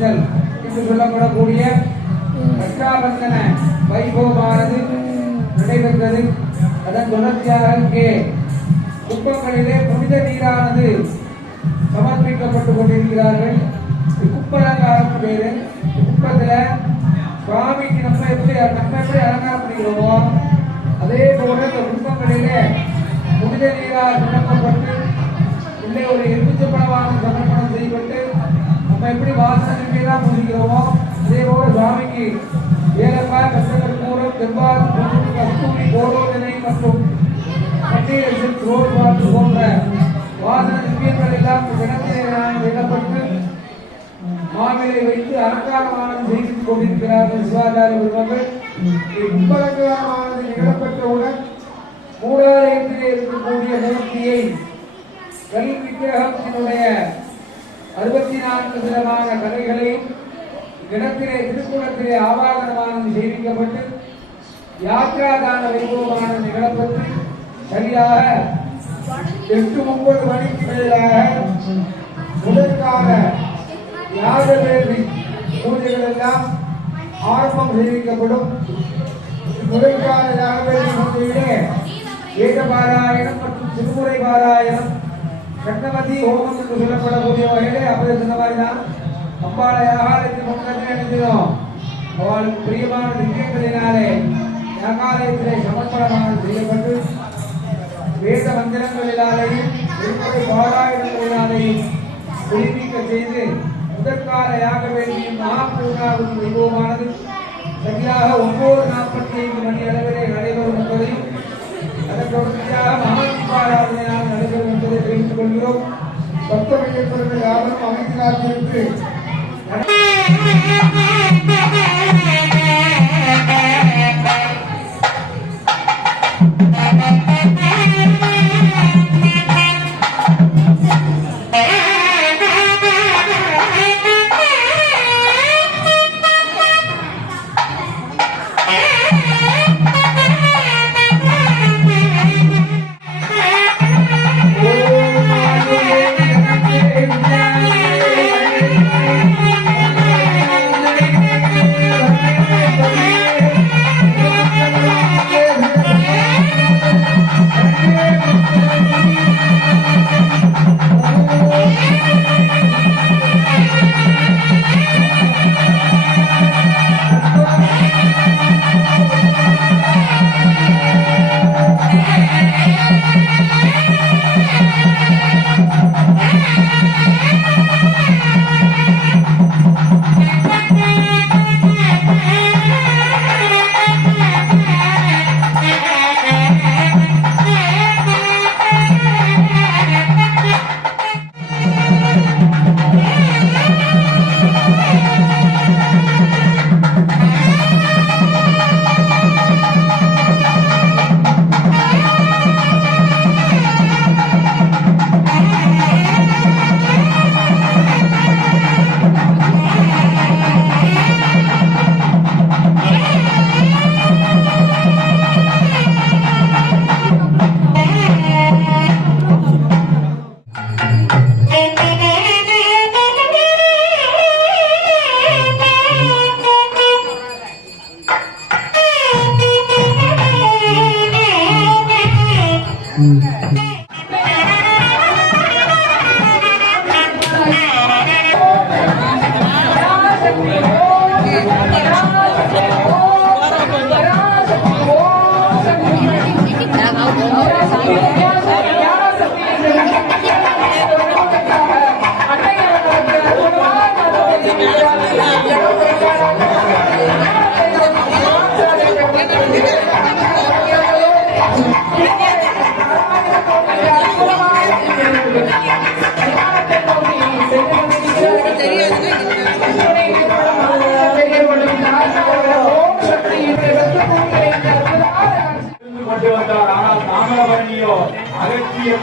பெண்கள் என்று சொல்லப்படக்கூடிய ரட்சாபந்தன வைபவமானது நடைபெற்றது. அதன் தொடர்ச்சியாக இங்கே குப்பங்களிலே புனித நீரானது சமர்ப்பிக்கப்பட்டுக் கொண்டிருக்கிறார்கள். இது குப்பலங்காரம் பேரு. குப்பத்தில் சுவாமிக்கு நம்ம எப்படி நம்ம எப்படி அலங்காரம் பண்ணிக்கிறோமோ அதே போல இந்த குப்பங்களிலே புனித நீரால் சமர்ப்பப்பட்டு உள்ளே ஒரு எலுமிச்சப்பழமான சமர்ப்பணம் செய்யப்பட்டு நம்ம எப்படி வாசனை தான் முடிக்கிறோமோ அதே போல சுவாமிக்கு ஏலக்காய் கசகற்பூரம் செவ்வாறு பூண்டு, கஸ்தூரி கோரோதனை மற்றும் கண்ணீர் ரோடு பார்த்து போன்ற வாசன திவ்யங்கள் எல்லாம் கிணத்திலே விடப்பட்டு மாவிலை வைத்து அலங்காரமானது செய்து கொண்டிருக்கிறார்கள் சிவாச்சாரிய பெருமக்கள். கும்பலங்காரமானது நிகழப்பெற்றவுடன் மூலாலயத்திலே இருக்கக்கூடிய மூர்த்தியை கல்வி விக்கிரகத்தினுடைய அறுபத்தி நான்கு விதமான கதைகளையும் இடத்திலே திருக்குளத்திலே ஆவாகனமானது செய்விக்கப்பட்டு யாத்ராதான வைபவமானது நிகழப்பட்டு சரியாக எட்டு ஒன்பது மணிக்கு மேலாக முதற்காக யாக வேள்வி பூஜைகள் எல்லாம் ஆரம்பம் செய்விக்கப்படும் முதற்கால யாக பூஜையிலே பூஜையிலே ஏகபாராயணம் மற்றும் திருமுறை பாராயணம் கண்ணமதி ஹோமம் என்று சொல்லப்படக்கூடிய வகையிலே அப்படி சொன்ன மாதிரி தான் அம்பாளை யாகாலயத்தில் முன்னே அணிந்தோம் அவளுக்கு பிரியமான திவ்யங்களினாலே யாகாலயத்திலே சமர்ப்பணமாக செய்யப்பட்டு வேத மந்திரங்களினாலேயும் திருமுறை பாராயணங்களினாலேயும் புதுப்பிக்க செய்து முதற்கால யாக வேண்டிய மகாபூர்ணாவின் வைபவமானது. சரியாக ஒன்பது நாற்பத்தி ஐந்து மணி அளவிலே நடைபெறும் என்பதையும் அதன் தொடர்ச்சியாக மகாபாராதனையாக நடைபெறும் என்பதை தெரிவித்துக் கொள்கிறோம் பக்தர்கள் யாரும் அமைதி காத்திருக்கு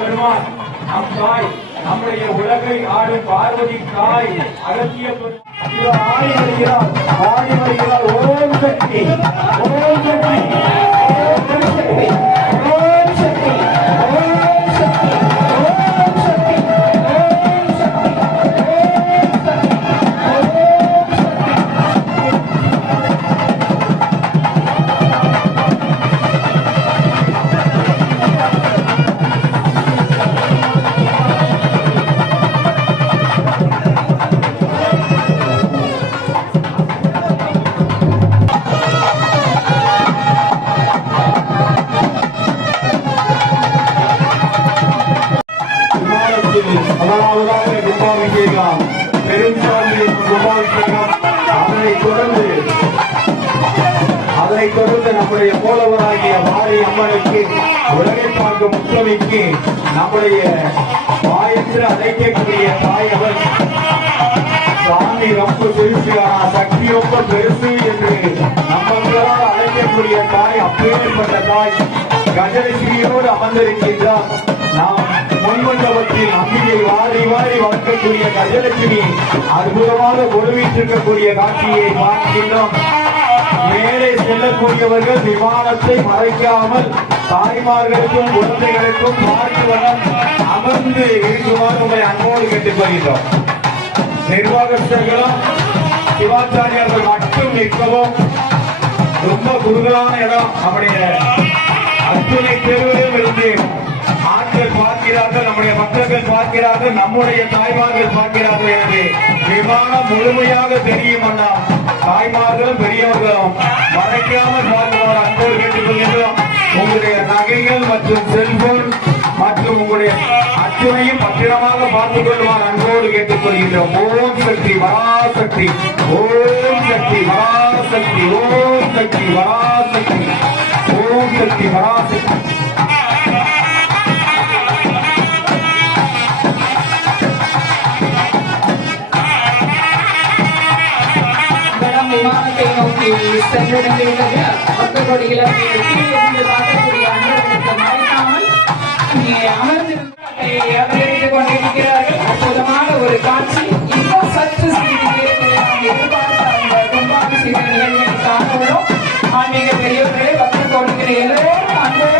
இருந்து பெருமான் நம் தாய் நம்முடைய உலகை ஆடும் பார்வதி தாய் அகத்திய ஆடி வருகிறார் ஆடி வருகிறார். ஓம் சக்தி ஓம் சக்தி. நம்முடைய போலவராகிய வாரி அம்மனுக்கு உலகை பார்க்கும் முத்தமிக்கு நம்முடைய தாயென்று அழைக்கக்கூடிய தாயவர் சாமி ரொம்ப பெருசு ஆனா சக்தி ரொம்ப பெருசு என்று நம்மளால் அழைக்கக்கூடிய தாய் அப்பேற்பட்ட தாய் கஜலஸ்ரீயோடு அமர்ந்திருக்கின்றார். நாம் முன்மண்டபத்தில் அம்பிகை வாரி வாரி வளர்க்கக்கூடிய கஜலட்சுமி அற்புதமாக கொழுவிட்டிருக்கக்கூடிய காட்சியை பார்க்கின்றோம். மேலே செல்லக்கூடியவர்கள் விமானத்தை மறைக்காமல் தாய்மார்களுக்கும் குழந்தைகளுக்கும் பார்த்து வண்ணம் அமர்ந்து இருக்குமாறு உங்களை அன்போடு கேட்டுக்கொள்கின்றோம் நிர்வாகஸ்தர்களும் சிவாச்சாரியர்கள் மட்டும் நிற்கவும் ரொம்ப குறுகலான இடம் நம்முடைய அத்துணை தெருவிலும் இருந்து ஆட்கள் பார்க்கிறார்கள் நம்முடைய மக்கள் பார்க்கிறார்கள் நம்முடைய தாய்மார்கள் பார்க்கிறார்கள். எனவே விமானம் முழுமையாக தெரியும் அண்ணா. தாய்மார்களும் பெரியவர்களும் மறைக்காமல் பார்க்குமாறு அன்போடு கேட்டுக்கொள்கின்றோம். உங்களுடைய நகைகள் மற்றும் செல்போன் மற்றும் உங்களுடைய அத்துணையும் பத்திரமாக பார்த்துக் கொள்வார் அன்போடு கேட்டுக்கொள்கின்றோம். ஓம் சக்தி வராசக்தி. ஓம் சக்தி வராசக்தி. ஓம் சக்தி வராசக்தி. ஓம் சக்தி வராசக்தி. கொண்டிருக்கிறார்கள் அற்புதமான ஒரு காட்சி இன்னும் சற்று எதிர்பார்த்த ஆன்மீக பெரியவர்களே பக்தர் கொடுக்கிற எல்லோரும் அன்போடு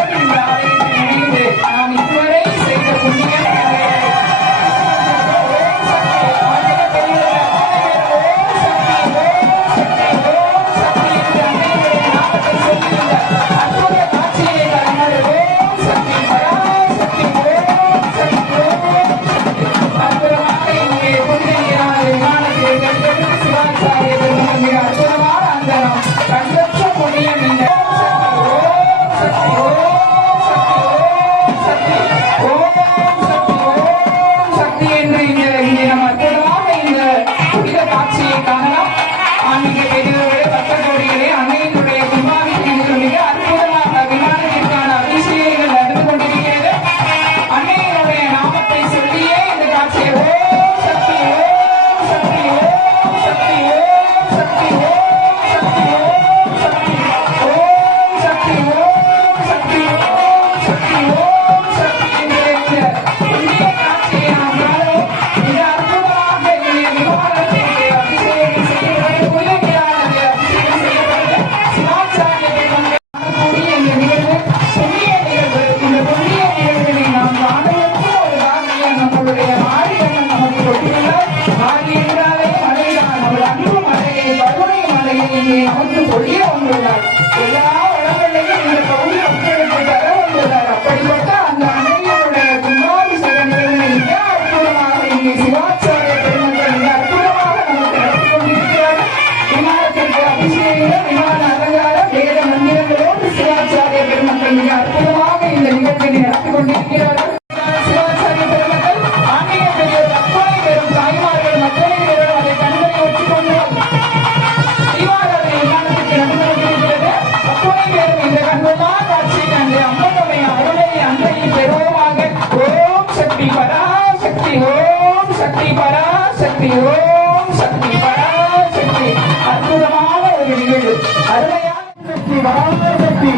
சக்தி பராசக்தி அற்புதமான ஒரு நிகழ்வு. அருமையான சக்தி பராசக்தி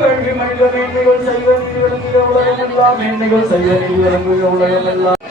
கல்வி மனித மேன்மைகள் செய்வ நீ உலகம் எல்லாம் மேன்மைகள் செய்வ நீ உலகம் எல்லாம்